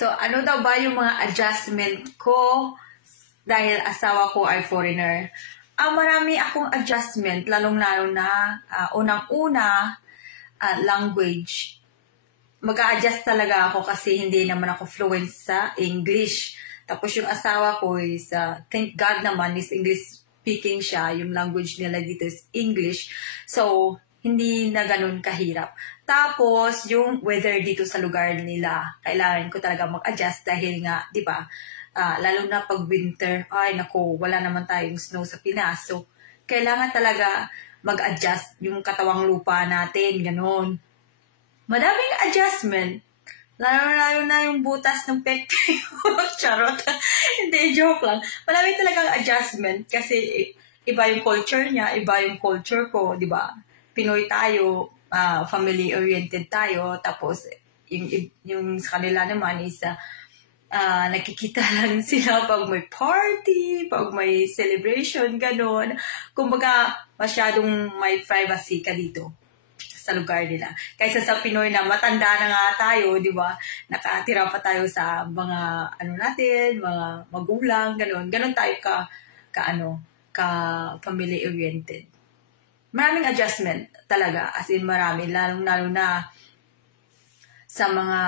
So, ano daw ba yung mga adjustment ko dahil asawa ko ay foreigner? Marami akong adjustment, lalong-lalo na unang-una, language. Mag-a-adjust talaga ako kasi hindi naman ako fluent sa English. Tapos yung asawa ko is, thank God naman, is English speaking siya. Yung language nila dito is English. So, hindi na ganun kahirap. Tapos, yung weather dito sa lugar nila, kailangan ko talaga mag-adjust dahil nga, di ba, lalo na pag winter, ay nako, wala naman tayong snow sa Pinas. So, kailangan talaga mag-adjust yung katawang lupa natin, ganun. Madaming adjustment. Lalo na yung butas ng peke. Charot. Hindi, joke lang. Madaming talagang adjustment kasi iba yung culture niya, iba yung culture ko, di ba? Pinoy tayo, family-oriented tayo, tapos yung sa kanila naman is nakikita lang sila pag may party, pag may celebration, ganun. Kumbaga, masyadong may privacy ka dito sa lugar nila. Kaysa sa Pinoy na matanda na nga tayo, di ba? Nakatira pa tayo sa mga natin, mga magulang, ganun. Ganun tayo ka family-oriented. Maraming adjustment talaga, as in marami, lalo na sa mga